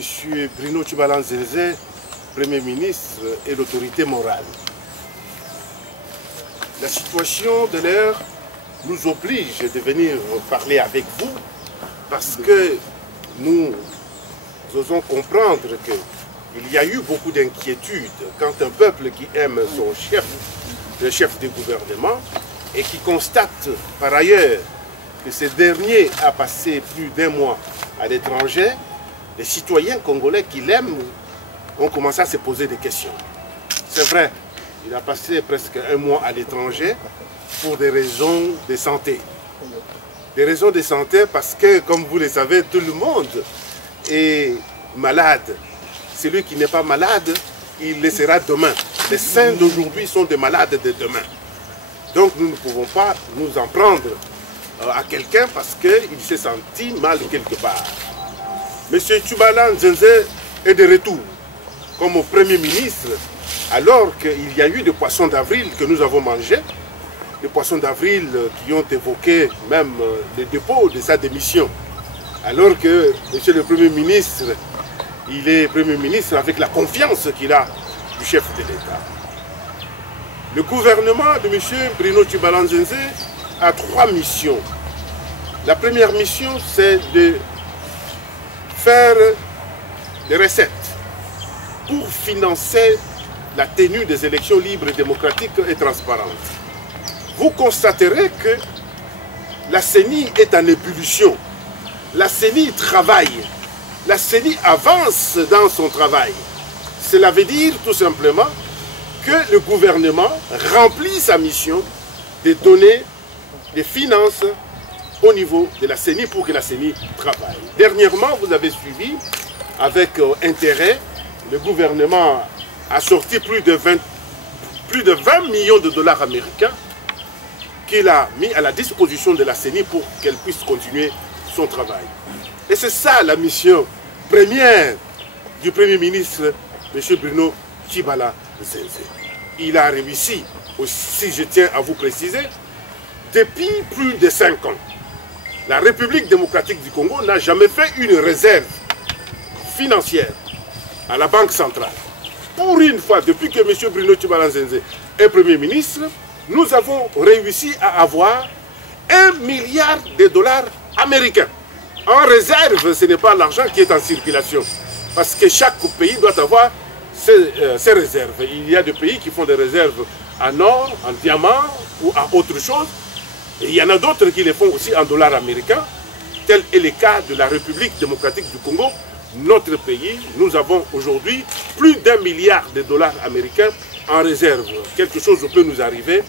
Je suis Bruno Tshibala-Nzenze, Premier ministre et l'autorité morale. La situation de l'heure nous oblige de venir parler avec vous parce que nous osons comprendre qu'il y a eu beaucoup d'inquiétudes quand un peuple qui aime son chef, le chef du gouvernement, et qui constate par ailleurs que ce dernier a passé plus d'un mois à l'étranger, les citoyens congolais qui l'aiment ont commencé à se poser des questions. C'est vrai, il a passé presque un mois à l'étranger pour des raisons de santé. Des raisons de santé parce que, comme vous le savez, tout le monde est malade. Celui qui n'est pas malade, il le sera demain. Les saints d'aujourd'hui sont des malades de demain. Donc nous ne pouvons pas nous en prendre à quelqu'un parce qu'il s'est senti mal quelque part. Monsieur Tshibala-Nzenze est de retour comme Premier ministre alors qu'il y a eu des poissons d'avril que nous avons mangés, des poissons d'avril qui ont évoqué même le dépôt de sa démission. Alors que Monsieur le Premier ministre, il est Premier ministre avec la confiance qu'il a du chef de l'État. Le gouvernement de M. Bruno Tshibala-Nzenze a 3 missions. La première mission, c'est de faire des recettes pour financer la tenue des élections libres, démocratiques et transparentes. Vous constaterez que la CENI est en ébullition. La CENI travaille. La CENI avance dans son travail. Cela veut dire tout simplement que le gouvernement remplit sa mission de donner des finances au niveau de la CENI pour que la CENI travaille. Dernièrement, vous avez suivi avec intérêt, le gouvernement a sorti plus de 20 millions de dollars américains qu'il a mis à la disposition de la CENI pour qu'elle puisse continuer son travail. Et c'est ça la mission première du Premier ministre, M. Bruno Tshibala-Nzenze. Il a réussi, aussi je tiens à vous préciser, depuis plus de 5 ans. La République démocratique du Congo n'a jamais fait une réserve financière à la Banque centrale. Pour une fois, depuis que M. Bruno Tshibala-Nzenze est Premier ministre, nous avons réussi à avoir 1 milliard de dollars américains. En réserve, ce n'est pas l'argent qui est en circulation. Parce que chaque pays doit avoir ses réserves. Il y a des pays qui font des réserves en or, en diamant ou en autre chose. Et il y en a d'autres qui les font aussi en dollars américains. Tel est le cas de la République démocratique du Congo. Notre pays, nous avons aujourd'hui plus d'1 milliard de dollars américains en réserve. Quelque chose peut nous arriver.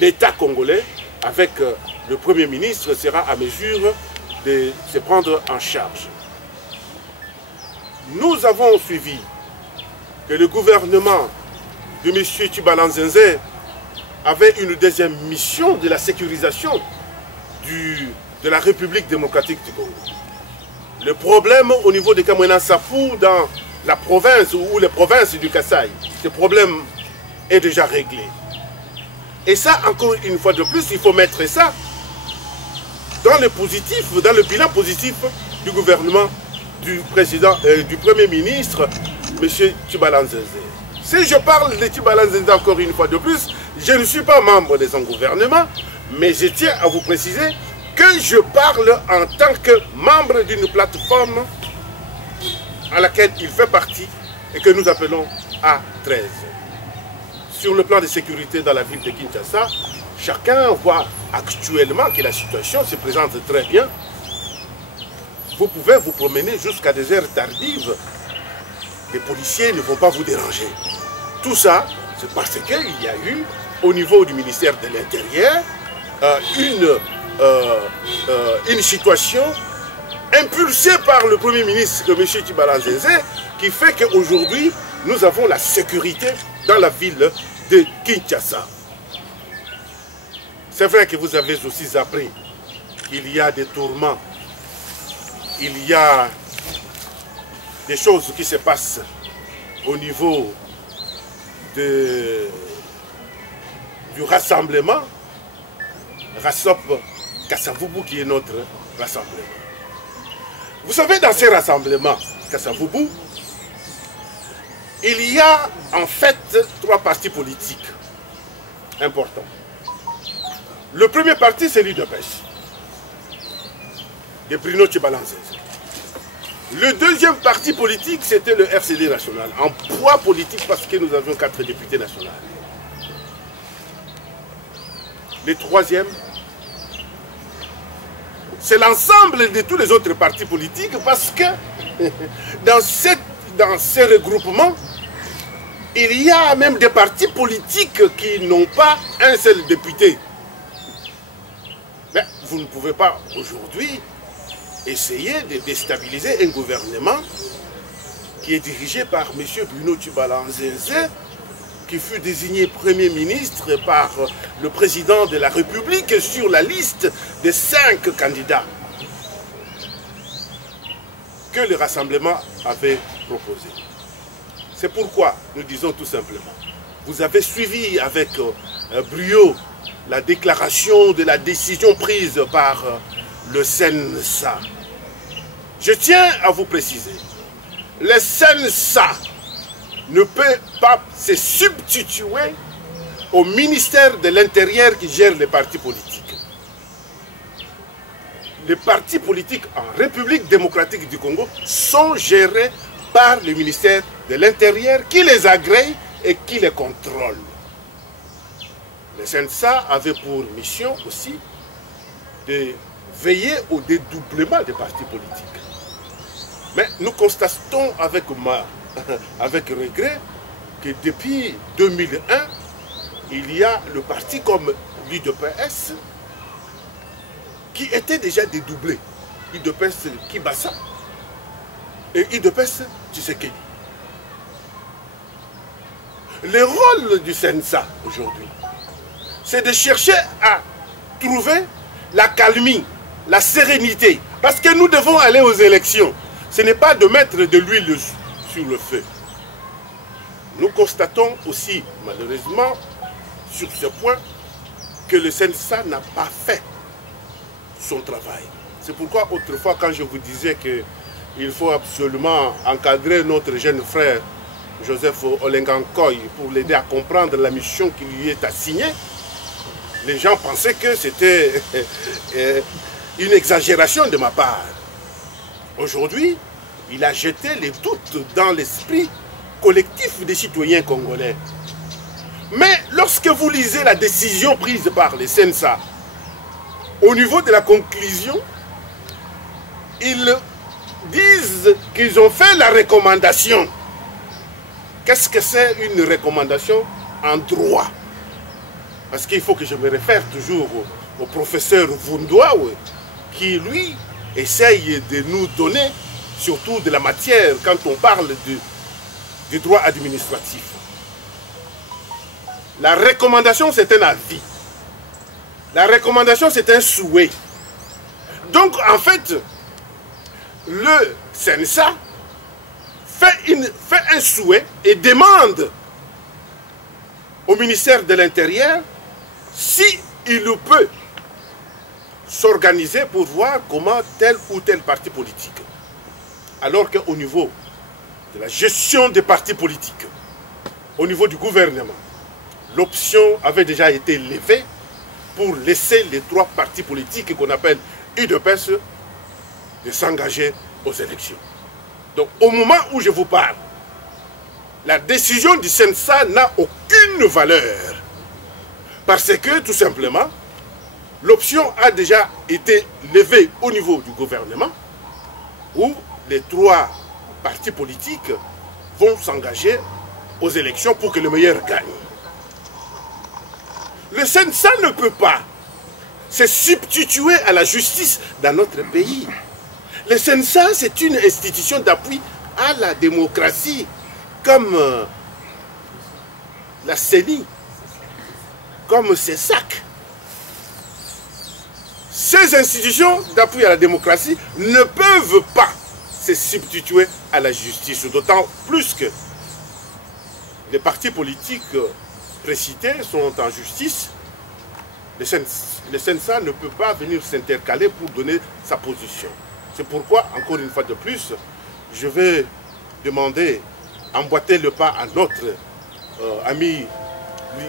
L'État congolais, avec le Premier ministre, sera à mesure de se prendre en charge. Nous avons suivi que le gouvernement de M. Tshibala-Nzenze avait une deuxième mission de la sécurisation de la République démocratique du Congo. Le problème au niveau de Kamwena Sapou, dans la province ou les provinces du Kasaï, ce problème est déjà réglé. Et ça, encore une fois de plus, il faut mettre ça dans le positif, dans le bilan positif du gouvernement du président, du Premier ministre, M. Tshibala-Nzenze. Si je parle de Tshibala-Nzenze encore une fois de plus, je ne suis pas membre de son gouvernement, mais je tiens à vous préciser que je parle en tant que membre d'une plateforme à laquelle il fait partie et que nous appelons A13. Sur le plan de sécurité dans la ville de Kinshasa, chacun voit actuellement que la situation se présente très bien. Vous pouvez vous promener jusqu'à des heures tardives. Les policiers ne vont pas vous déranger. Tout ça, c'est parce qu'il y a eu, au niveau du ministère de l'Intérieur, une situation impulsée par le Premier ministre, M. Tshibala-Nzenze, qui fait qu'aujourd'hui, nous avons la sécurité dans la ville de Kinshasa. C'est vrai que vous avez aussi appris qu'il y a des tourments, il y a des choses qui se passent au niveau du rassemblement, Rassop Kassavubu qui est notre rassemblement. Vous savez, dans ces rassemblements, Kasavubu, il y a en fait 3 partis politiques importants. Le premier parti, c'est l'UDPS, de Bruno Tchibalanzese. Le deuxième parti politique, c'était le RCD national, en poids politique parce que nous avions 4 députés nationaux. Le troisième, c'est l'ensemble de tous les autres partis politiques parce que dans ces regroupements, il y a même des partis politiques qui n'ont pas un seul député. Mais vous ne pouvez pas aujourd'hui essayer de déstabiliser un gouvernement qui est dirigé par M. Bruno Tchibalanzese, qui fut désigné Premier ministre par le président de la République sur la liste des 5 candidats que le rassemblement avait proposé. C'est pourquoi nous disons tout simplement, vous avez suivi avec brio la déclaration de la décision prise par le CNSA. Je tiens à vous préciser, le CNSA ne peut pas se substituer au ministère de l'Intérieur qui gère les partis politiques. Les partis politiques en République démocratique du Congo sont gérés par le ministère de l'Intérieur qui les agrée et qui les contrôle. Le CNSA avait pour mission aussi de veiller au dédoublement des partis politiques. Mais nous constatons avec regret que depuis 2001, il y a le parti comme l'UDPS qui était déjà dédoublé. UDPS Kibasa et UDPS Tshisekedi. Le rôle du CNSA aujourd'hui, c'est de chercher à trouver la calmie, la sérénité. Parce que nous devons aller aux élections. Ce n'est pas de mettre de l'huile sur le feu. Nous constatons aussi, malheureusement, sur ce point, que le CNSA n'a pas fait son travail. C'est pourquoi autrefois, quand je vous disais qu'il faut absolument encadrer notre jeune frère Joseph Olengankoy pour l'aider à comprendre la mission qui lui est assignée, les gens pensaient que c'était une exagération de ma part. Aujourd'hui, il a jeté les doutes dans l'esprit collectif des citoyens congolais. Mais lorsque vous lisez la décision prise par les CNSA, au niveau de la conclusion, ils disent qu'ils ont fait la recommandation. Qu'est-ce que c'est une recommandation en droit? Parce qu'il faut que je me réfère toujours au professeur Vundoawe, qui lui essaye de nous donner surtout de la matière quand on parle du droit administratif. La recommandation, c'est un avis. La recommandation, c'est un souhait. Donc, en fait, le CNSA fait un souhait et demande au ministère de l'Intérieur si il peut s'organiser pour voir comment tel ou tel parti politique. Alors qu'au niveau de la gestion des partis politiques, au niveau du gouvernement, l'option avait déjà été levée pour laisser les 3 partis politiques qu'on appelle UDPS de s'engager aux élections. Donc au moment où je vous parle, la décision du CNSA n'a aucune valeur. Parce que tout simplement, l'option a déjà été levée au niveau du gouvernement où les 3 partis politiques vont s'engager aux élections pour que le meilleur gagne. Le CNSA ne peut pas se substituer à la justice dans notre pays. Le CNSA, c'est une institution d'appui à la démocratie, comme la CENI, comme CESAC. Ces institutions d'appui à la démocratie ne peuvent pas se substituer à la justice, d'autant plus que les partis politiques précités sont en justice. Le CNSA ne peut pas venir s'intercaler pour donner sa position. C'est pourquoi, encore une fois de plus, je vais demander, emboîter le pas à notre ami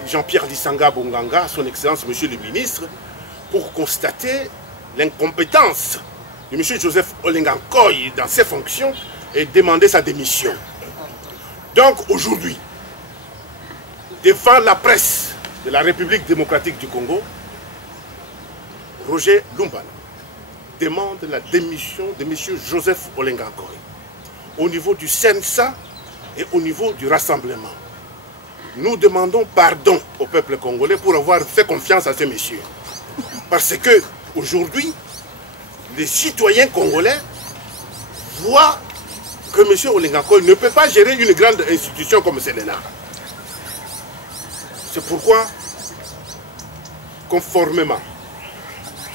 Jean-Pierre Lissanga Bonganga, son Excellence Monsieur le Ministre, pour constater l'incompétence de M. Joseph Olenga Nkoy dans ses fonctions et demander sa démission. Donc aujourd'hui, devant la presse de la République démocratique du Congo, Roger Lumbala demande la démission de M. Joseph Olenga Nkoy au niveau du CNSA et au niveau du Rassemblement. Nous demandons pardon au peuple congolais pour avoir fait confiance à ces messieurs. Parce que aujourd'hui, les citoyens congolais voient que M. Olenga Nkoy ne peut pas gérer une grande institution comme Séléna. C'est pourquoi, conformément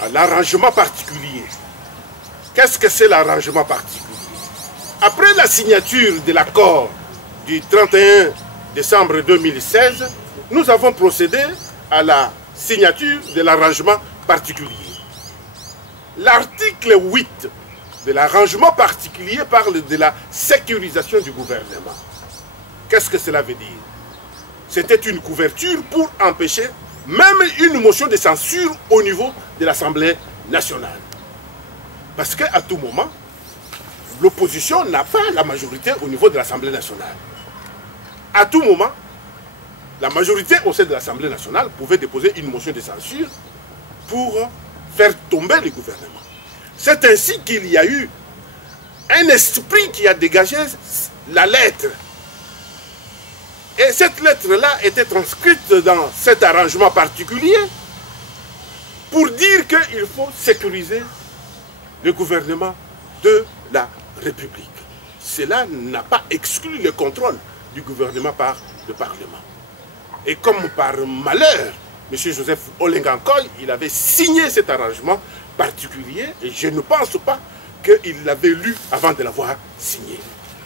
à l'arrangement particulier, qu'est-ce que c'est l'arrangement particulier? Après la signature de l'accord du 31 décembre 2016, nous avons procédé à la signature de l'arrangement particulier. L'article 8 de l'arrangement particulier parle de la sécurisation du gouvernement. Qu'est-ce que cela veut dire? C'était une couverture pour empêcher même une motion de censure au niveau de l'Assemblée nationale. Parce qu'à tout moment, l'opposition n'a pas la majorité au niveau de l'Assemblée nationale. À tout moment, la majorité au sein de l'Assemblée nationale pouvait déposer une motion de censure pour faire tomber le gouvernement. C'est ainsi qu'il y a eu un esprit qui a dégagé la lettre. Et cette lettre-là était transcrite dans cet arrangement particulier pour dire qu'il faut sécuriser le gouvernement de la République. Cela n'a pas exclu le contrôle du gouvernement par le Parlement. Et comme par malheur, M. Joseph Olenga Nkoy, il avait signé cet arrangement particulier et je ne pense pas qu'il l'avait lu avant de l'avoir signé.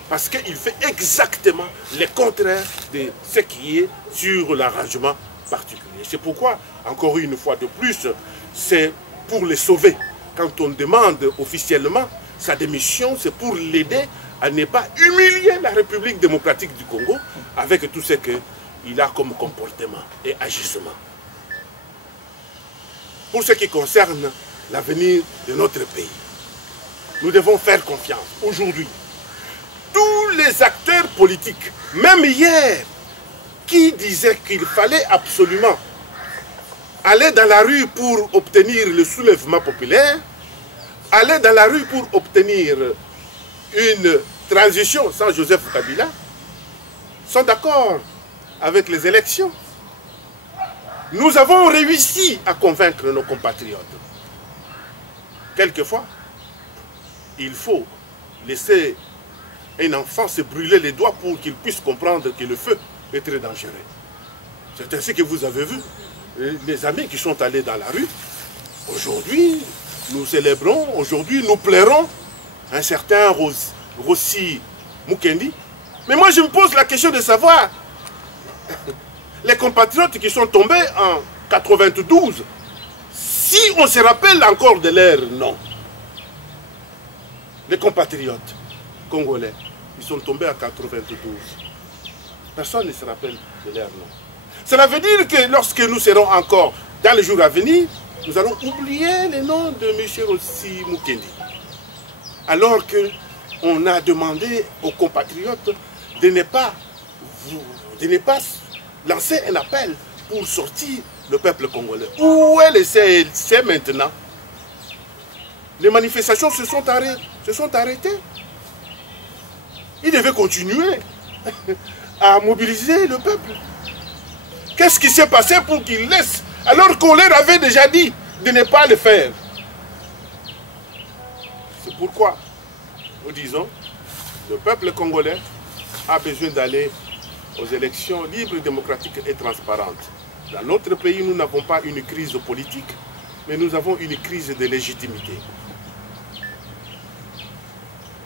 Parce qu'il fait exactement le contraire de ce qui est sur l'arrangement particulier. C'est pourquoi, encore une fois de plus, c'est pour le sauver. Quand on demande officiellement sa démission, c'est pour l'aider à ne pas humilier la République démocratique du Congo avec tout ce qu'il a comme comportement et agissement. Pour ce qui concerne l'avenir de notre pays, nous devons faire confiance. Aujourd'hui, tous les acteurs politiques, même hier, qui disaient qu'il fallait absolument aller dans la rue pour obtenir le soulèvement populaire, aller dans la rue pour obtenir une transition sans Joseph Kabila, sont d'accord avec les élections. Nous avons réussi à convaincre nos compatriotes. Quelquefois, il faut laisser un enfant se brûler les doigts pour qu'il puisse comprendre que le feu est très dangereux. C'est ainsi que vous avez vu les amis qui sont allés dans la rue. Aujourd'hui, nous célébrons, aujourd'hui nous plairons un certain Rossi Mukendi. Mais moi je me pose la question de savoir, les compatriotes qui sont tombés en 92, si on se rappelle encore de leur nom, les compatriotes congolais, ils sont tombés en 92. Personne ne se rappelle de leur nom. Cela veut dire que lorsque nous serons encore dans les jours à venir, nous allons oublier le nom de M. Rossi Mukendi. Alors qu'on a demandé aux compatriotes de ne pas lancer un appel pour sortir le peuple congolais. Où est le CLC maintenant? Les manifestations se sont arrêtées. Ils devaient continuer à mobiliser le peuple. Qu'est-ce qui s'est passé pour qu'ils laissent, alors qu'on leur avait déjà dit de ne pas le faire? C'est pourquoi nous disons, le peuple congolais a besoin d'aller aux élections libres, démocratiques et transparentes. Dans notre pays, nous n'avons pas une crise politique, mais nous avons une crise de légitimité.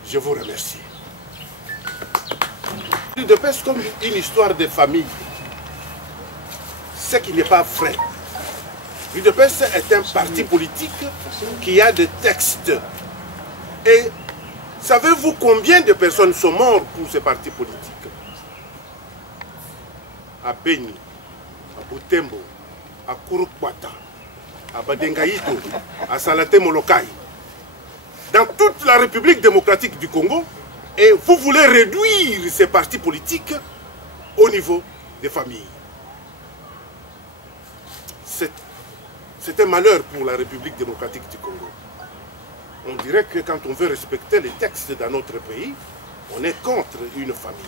Je vous remercie. UDPS comme une histoire de famille, ce qui n'est pas vrai. L'UDPS est un parti politique qui a des textes et Savez-vous combien de personnes sont mortes pour ces partis politiques? À Beni, à Butembo, à Kurukwata, à Badengaïto, à Salate Molokai, dans toute la République démocratique du Congo, et vous voulez réduire ces partis politiques au niveau des familles. C'est un malheur pour la République démocratique du Congo. On dirait que quand on veut respecter les textes dans notre pays, on est contre une famille.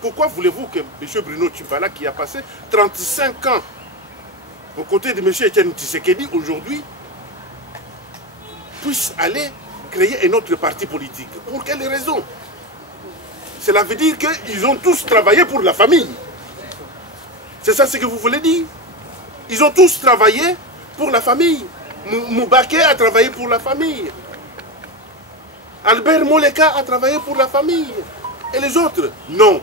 Pourquoi voulez-vous que M. Bruno Tshibala, qui a passé 35 ans aux côtés de M. Etienne Tshisekedi aujourd'hui, puisse aller créer un autre parti politique? Pour quelle raison? Cela veut dire qu'ils ont tous travaillé pour la famille. C'est ça ce que vous voulez dire? Ils ont tous travaillé pour la famille. Moubaké a travaillé pour la famille. Albert Moleka a travaillé pour la famille. Et les autres? Non.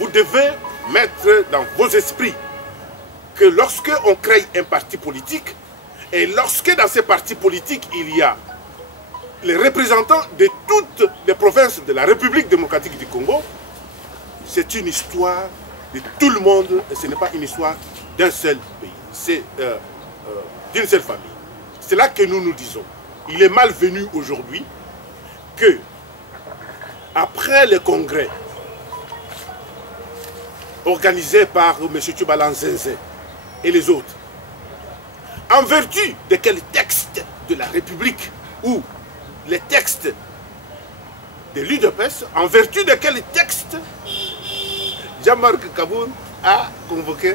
Vous devez mettre dans vos esprits que lorsque on crée un parti politique, et lorsque dans ces partis politiques il y a les représentants de toutes les provinces de la République démocratique du Congo, c'est une histoire de tout le monde et ce n'est pas une histoire d'un seul pays, c'est d'une seule famille. C'est là que nous nous disons. Il est malvenu aujourd'hui que, après le congrès organisé par M. Tshibala Nzenze et les autres, en vertu de quel texte de la République ou les textes de l'UDPS, en vertu de quel texte Jean-Marc Kaboun a convoqué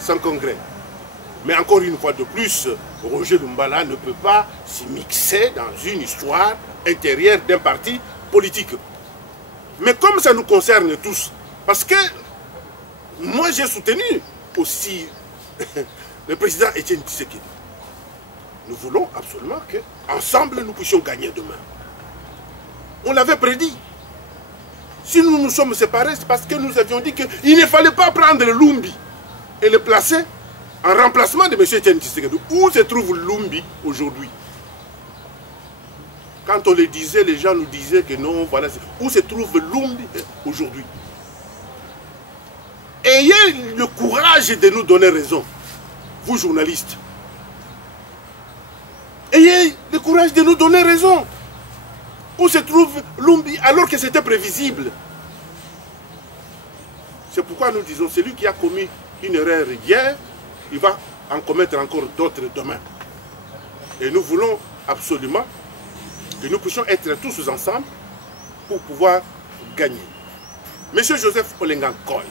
son congrès. Mais encore une fois de plus, Roger Lumbala ne peut pas s'immiscer dans une histoire intérieure d'un parti politique. Mais comme ça nous concerne tous, parce que moi j'ai soutenu aussi le président Etienne Tshisekedi. Nous voulons absolument qu'ensemble nous puissions gagner demain. On l'avait prédit. Si nous nous sommes séparés, c'est parce que nous avions dit qu'il ne fallait pas prendre le Lumbi et le placer en remplacement de M. Etienne Tshisekedi. Où se trouve Lumbi aujourd'hui? Quand on le disait, les gens nous disaient que non, voilà. Où se trouve Lumbi aujourd'hui? Ayez le courage de nous donner raison, vous journalistes. Ayez le courage de nous donner raison. Où se trouve Lumbi alors que c'était prévisible? C'est pourquoi nous disons, celui qui a commis une erreur hier, il va en commettre encore d'autres demain. Et nous voulons absolument que nous puissions être tous ensemble pour pouvoir gagner. Monsieur Joseph Olenga Nkoy,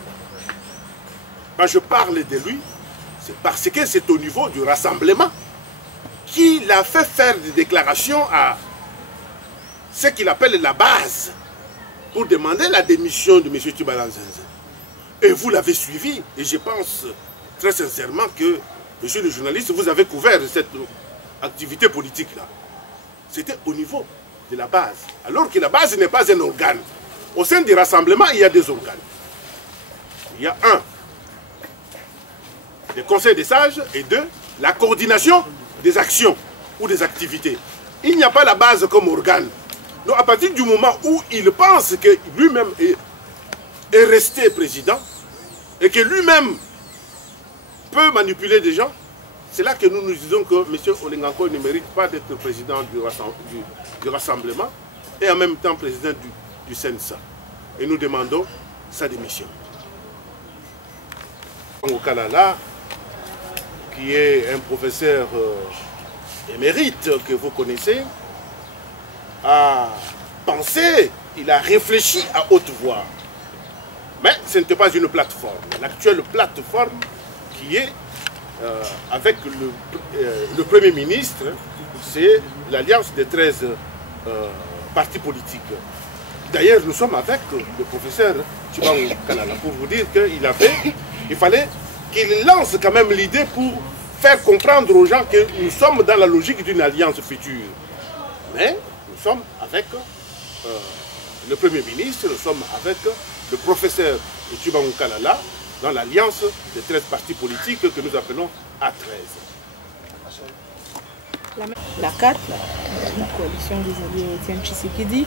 quand je parle de lui, c'est parce que c'est au niveau du rassemblement qu'il a fait faire des déclarations à ce qu'il appelle la base pour demander la démission de M. Tshibala Nzenze. Et vous l'avez suivi, et je pense très sincèrement que, monsieur le journaliste, vous avez couvert cette activité politique-là. C'était au niveau de la base. Alors que la base n'est pas un organe. Au sein du rassemblement, il y a des organes. Il y a un, le conseil des sages, et deux, la coordination des actions ou des activités. Il n'y a pas la base comme organe. Donc à partir du moment où il pense que lui-même est resté président et que lui-même peut manipuler des gens, c'est là que nous nous disons que M. Olenga Nkoy ne mérite pas d'être président du rassemblement et en même temps président du CNSA. Et nous demandons sa démission. Au Canada, qui est un professeur émérite que vous connaissez, a pensé, il a réfléchi à haute voix. Mais ce n'était pas une plateforme. L'actuelle plateforme qui est avec le Premier ministre, c'est l'alliance des 13 partis politiques. D'ailleurs, nous sommes avec le professeur Tshibala Kalala pour vous dire qu'il fallait qu'il lance quand même l'idée pour faire comprendre aux gens que nous sommes dans la logique d'une alliance future. Mais nous sommes avec le Premier ministre, nous sommes avec le professeur Tshibala Kalala dans l'alliance des 13 partis politiques que nous appelons A13. La CAT, la coalition des alliés Étienne Tshisekedi,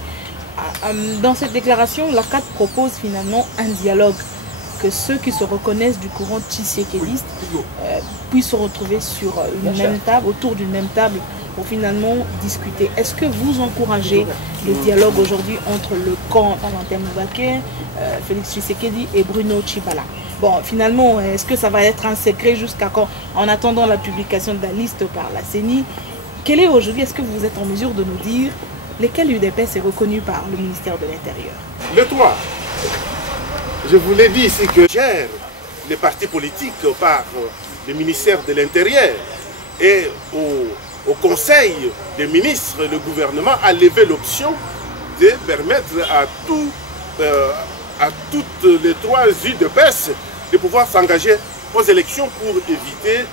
dans cette déclaration, la CAT propose finalement un dialogue, que ceux qui se reconnaissent du courant tshisekéliste puissent se retrouver sur une même table, autour d'une même table, pour finalement discuter. Est-ce que vous encouragez le dialogue aujourd'hui entre le camp Valentin Moubaké, Félix Tshisekedi et Bruno Tshibala? Bon, finalement, est-ce que ça va être un secret jusqu'à quand, en attendant la publication de la liste par la CENI? Quel est aujourd'hui, est-ce que vous êtes en mesure de nous dire lesquels UDPS est reconnu par le ministère de l'Intérieur? Les trois. Je vous l'ai dit ici que gère les partis politiques par le ministère de l'Intérieur et au Conseil des ministres, le gouvernement a levé l'option de permettre à toutes les trois UDPS de pouvoir s'engager aux élections pour éviter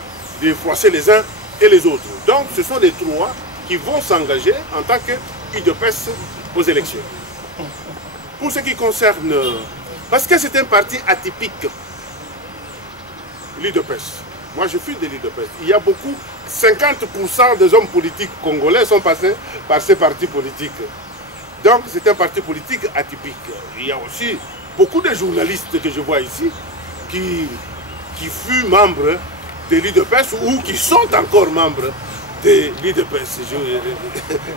de froisser les uns et les autres. Donc ce sont les trois qui vont s'engager en tant que UDPS aux élections. Pour ce qui concerne... Parce que c'est un parti atypique, l'UDPS. Moi je suis de l'UDPS. Il y a beaucoup, 50% des hommes politiques congolais sont passés par ces partis politiques. Donc c'est un parti politique atypique. Il y a aussi beaucoup de journalistes que je vois ici qui furent membres de l'UDPS ou qui sont encore membres de l'UDPS.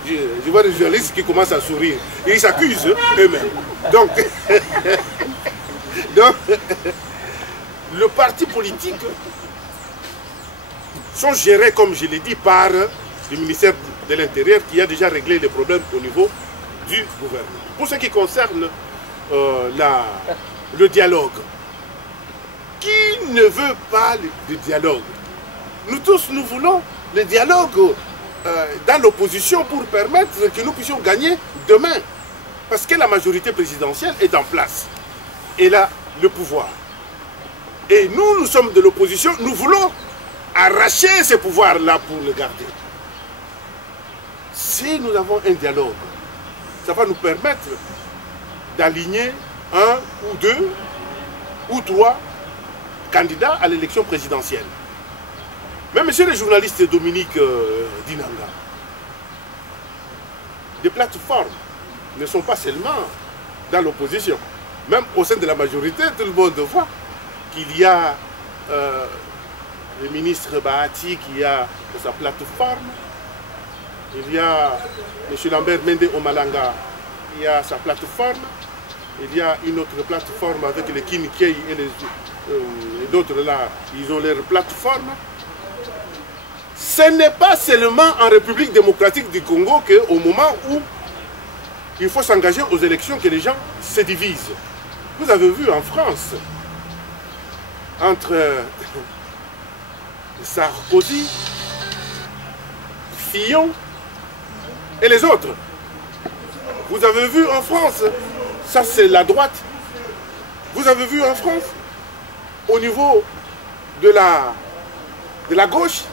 Je vois des journalistes qui commencent à sourire. Et ils s'accusent eux-mêmes. Donc, le parti politique sont gérés, comme je l'ai dit, par le ministère de l'Intérieur qui a déjà réglé les problèmes au niveau du gouvernement. Pour ce qui concerne le dialogue, qui ne veut pas le dialogue? Nous tous, nous voulons le dialogue dans l'opposition pour permettre que nous puissions gagner demain. Parce que la majorité présidentielle est en place. Elle a le pouvoir. Et nous, nous sommes de l'opposition, nous voulons arracher ce pouvoir-là pour le garder. Si nous avons un dialogue, ça va nous permettre d'aligner un ou deux ou trois candidats à l'élection présidentielle. Mais monsieur le journaliste Dominique Dinanga, des plateformes ne sont pas seulement dans l'opposition. Même au sein de la majorité, tout le monde voit qu'il y a le ministre Bahati qui a sa plateforme. Il y a M. Lambert Mende Omalanga qui a sa plateforme. Il y a une autre plateforme avec les Kinikei et d'autres là, ils ont leur plateforme. Ce n'est pas seulement en République démocratique du Congo qu'au moment où il faut s'engager aux élections que les gens se divisent. Vous avez vu en France, entre Sarkozy, Fillon et les autres. Vous avez vu en France, ça c'est la droite. Vous avez vu en France, au niveau de la gauche,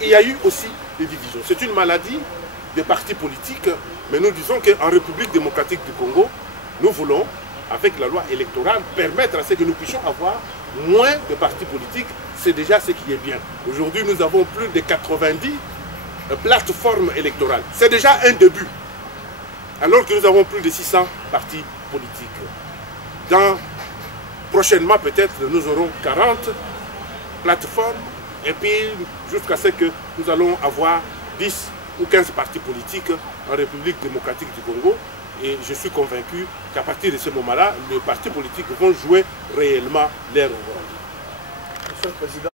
il y a eu aussi des divisions. C'est une maladie des partis politiques, mais nous disons qu'en République démocratique du Congo, nous voulons, avec la loi électorale, permettre à ce que nous puissions avoir moins de partis politiques. C'est déjà ce qui est bien. Aujourd'hui, nous avons plus de 90 plateformes électorales. C'est déjà un début. Alors que nous avons plus de 600 partis politiques. Prochainement, peut-être, nous aurons 40 plateformes. Et puis, jusqu'à ce que nous allons avoir 10 ou 15 partis politiques en République démocratique du Congo. Et je suis convaincu qu'à partir de ce moment-là, les partis politiques vont jouer réellement leur rôle. Monsieur le Président.